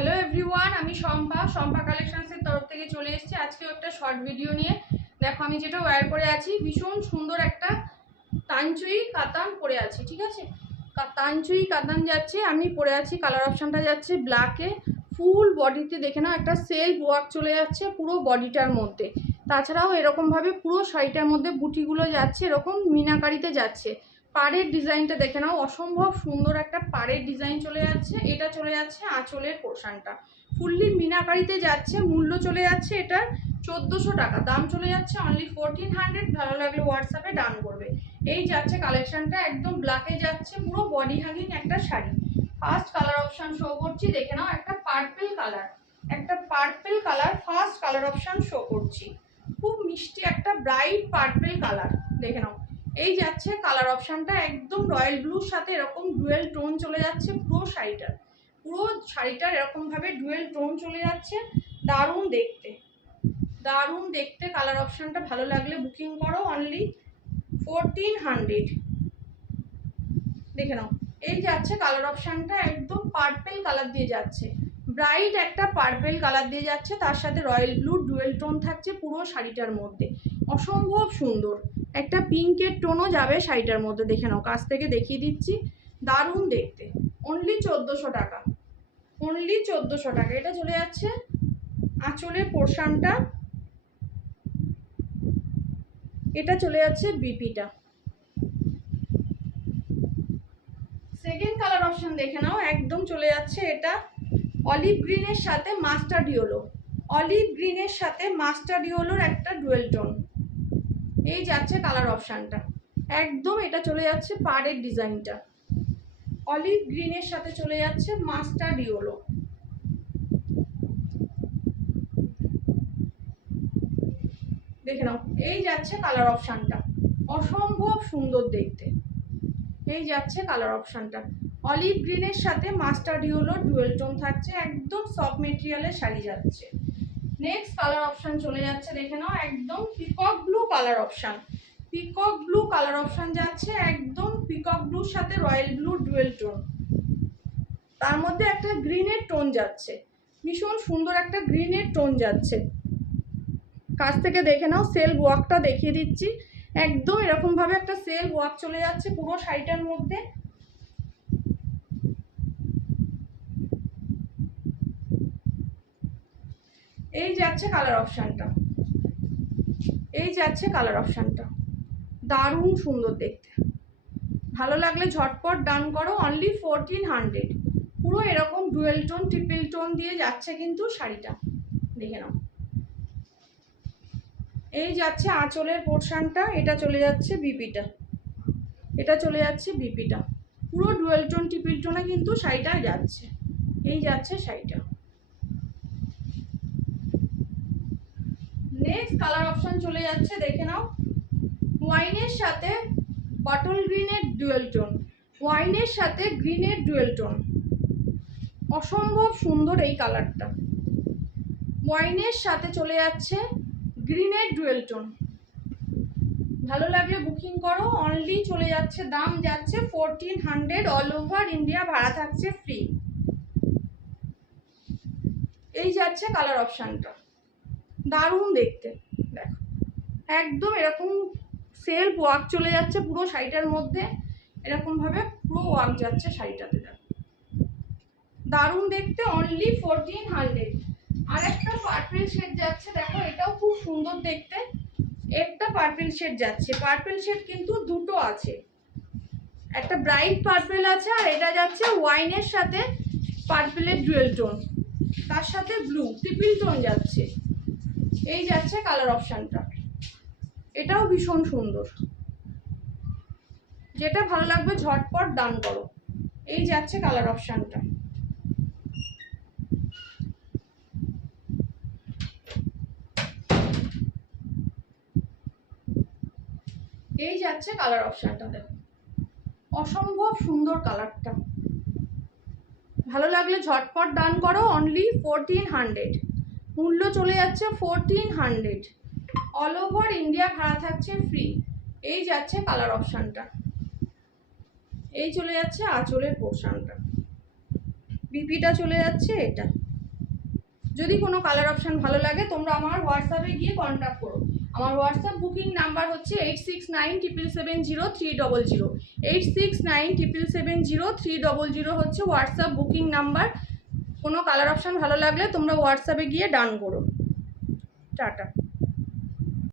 Hello everyone, আমি শম্পা কালেকশনসের তরফ থেকে চলে এসেছি আজকে একটা শর্ট ভিডিও নিয়ে। দেখো আমি যেটা ওয়্যার করে আছি, ভীষণ সুন্দর একটা তানচুই কাতান পরে আছি। ঠিক আছে, তানচুই কাতান যাচ্ছে, আমি পরে আছি। কালার অপশানটা যাচ্ছে ব্ল্যাকে, ফুল বডিতে দেখে নাও একটা সেলফ ওয়ার্ক চলে যাচ্ছে পুরো বডিটার মধ্যে। তাছাড়াও এরকমভাবে পুরো শাড়িটার মধ্যে বুটিগুলো যাচ্ছে, এরকম মিনাকারিতে যাচ্ছে। পাড়ের ডিজাইনটা দেখে নাও, অসম্ভব সুন্দর একটা পাড়ের ডিজাইন চলে যাচ্ছে। এটা চলে যাচ্ছে আঁচলের পোর্শনটা, ফুললি মিনাকারিতে যাচ্ছে। মূল্য চলে যাচ্ছে এটার 1400 টাকা, দাম চলে যাচ্ছে অনলি 1400। ভালো লাগলে হোয়াটসঅ্যাপে ডান করবে। এই যাচ্ছে কালেকশনটা, একদম ব্ল্যাকে যাচ্ছে, পুরো বডি হ্যাঙ্গিং একটা sari. First colour option show করছি, দেখে নাও একটা purple colour, first colour option show করছি। খুব মিষ্টি একটা ব্রাইট পার্পল কালার, দেখে নাও। এই যাচ্ছে কালার অপশনটা, একদম রয়্যাল ব্লুর সাথে এরকম ডুয়েল টোন চলে যাচ্ছে পুরো শাড়িটার এরকম ভাবে ডুয়েল টোন চলে যাচ্ছে। দারুণ দেখতে কালার অপশনটা। ভালো লাগলে বুকিং করো, অনলি 1400। দেখে নাও, এই যাচ্ছে কালার অপশনটা, একদম পার্পল কালার দিয়ে যাচ্ছে, ব্রাইট একটা পার্পল কালার দিয়ে যাচ্ছে, তার সাথে রয়্যাল ব্লু ডুয়েল টোন থাকছে পুরো শাড়িটার মধ্যে। অসম্ভব সুন্দর একটা পিঙ্কের টোনও যাবে শাড়িটার মধ্যে। দেখে নাও, কাছ থেকে দেখিয়ে দিচ্ছি, দারুণ দেখতে। অনলি 1400 টাকা, অনলি 1400 টাকা। এটা চলে যাচ্ছে আঁচলের পোর্শনটা, এটা চলে যাচ্ছে বিপিটা। সেকেন্ড কালার অপশন দেখে নাও, একদম চলে যাচ্ছে এটা অলিভ গ্রিনের সাথে মাস্টার্ড ইয়েলো, একটা ডুয়েল টোন। এই যাচ্ছে কালার অপশনটা, একদম এটা চলে যাচ্ছে পাড়ের ডিজাইনটা, অলিভ গ্রিনের সাথে চলে যাচ্ছে মাস্টার্ড ইয়েলো। দেখে নাও, এই যাচ্ছে কালার অপশনটা, অসম্ভব সুন্দর দেখতে। এই যাচ্ছে কালার অপশনটা, অলিভ গ্রিনের সাথে মাস্টার্ড ইয়েলো ডুয়েল টোন থাকছে, একদম সফট মেটেরিয়ালের শাড়ি যাচ্ছে। নেক্সট কালার অপশন চলে যাচ্ছে, দেখে নাও, একদম পিকক ব্লু কালার অপশন যাচ্ছে, একদম পিকক ব্লুর সাথে রয়্যাল ব্লু ডুয়েল টোন, তার মধ্যে একটা গ্রিনের টোন যাচ্ছে, ভীষণ সুন্দর একটা গ্রিনের টোন যাচ্ছে। কাছ থেকে দেখে নাও, সেলফ ওয়ার্কটা দেখিয়ে দিচ্ছি, একদম এরকম ভাবে একটা সেলফ ওয়ার্ক চলে যাচ্ছে পুরো শাড়িটার মধ্যে। এই যাচ্ছে কালার অপশনটা, দারুণ সুন্দর দেখতে। ভালো লাগলে ঝটপট ডান করো, অনলি 1400। পুরো এরকম ডুয়েল টোন ট্রিপল টোন দিয়ে যাচ্ছে কিন্তু শাড়িটা, দেখে নাও। এই যাচ্ছে আঁচলের পোর্শনটা, এটা চলে যাচ্ছে বিপিটা, পুরো ডুয়েল টোন ট্রিপল টোনে কিন্তু শাড়িটা যাচ্ছে। এই যাচ্ছে শাড়িটা। নেক্সট কালার অপশন চলে যাচ্ছে, দেখে নাও, ওয়াইনের সাথে বটল গ্রিনের ডুয়েল টোন, অসম্ভব সুন্দর এই কালারটা। ওয়াইনের সাথে চলে যাচ্ছে গ্রিনের ডুয়েল টোন। ভালো লাগলে বুকিং করো, অনলি চলে যাচ্ছে, দাম যাচ্ছে 1400, অল ওভার ইন্ডিয়া ভাড়া থাকছে ফ্রি। এই যাচ্ছে কালার অপশনটা, দারুণ দেখতে। দেখো, একদম এরকম সেলফ ওয়ার্ক চলে যাচ্ছে পুরো শাড়িটার মধ্যে, এরকম ভাবে পুরো ওয়ার্ক যাচ্ছে শাড়িটাতে, দেখো দারুণ দেখতে, অনলি 1400। আর একটা পার্পল শেড যাচ্ছে, দেখো এটাও খুব সুন্দর দেখতে, একটা পার্পল শেড যাচ্ছে। পার্পল শেড কিন্তু দুটো আছে, একটা ব্রাইট পার্পল আছে, আর এটা যাচ্ছে ওয়াইনের সাথে পার্পলের ডুয়েল টোন, তার সাথে ব্লু ট্রিপল টোন যাচ্ছে। এই যাচ্ছে কালার অপশনটা, এটাও ভীষণ সুন্দর। যেটা ভালো লাগবে ঝটপট ডান করো। এই যাচ্ছে কালার অপশনটা, এই যাচ্ছে কালার অপশনটা, দেখো অসম্ভব সুন্দর কালারটা। ভালো লাগলে ঝটপট ডান করো, অনলি 1400। মূল্য চলে যাচ্ছে 1400, অল ওভার ইন্ডিয়া ভাড়া থাকছে ফ্রি। এই যাচ্ছে কালার অপশনটা, এই চলে যাচ্ছে আঁচলের পোর্শনটা, বিপিটা চলে যাচ্ছে এটা। যদি কোনো কালার অপশান ভালো লাগে তোমরা আমার হোয়াটসঅ্যাপে গিয়ে কন্ট্যাক্ট করো। আমার হোয়াটসঅ্যাপ বুকিং নাম্বার হচ্ছে 8697770300। 8697770300 হচ্ছে হোয়াটসঅ্যাপ বুকিং নাম্বার। কোনো কালার অপশান ভালো লাগলে তোমরা হোয়াটসঅ্যাপে গিয়ে ডান করো। টাটা।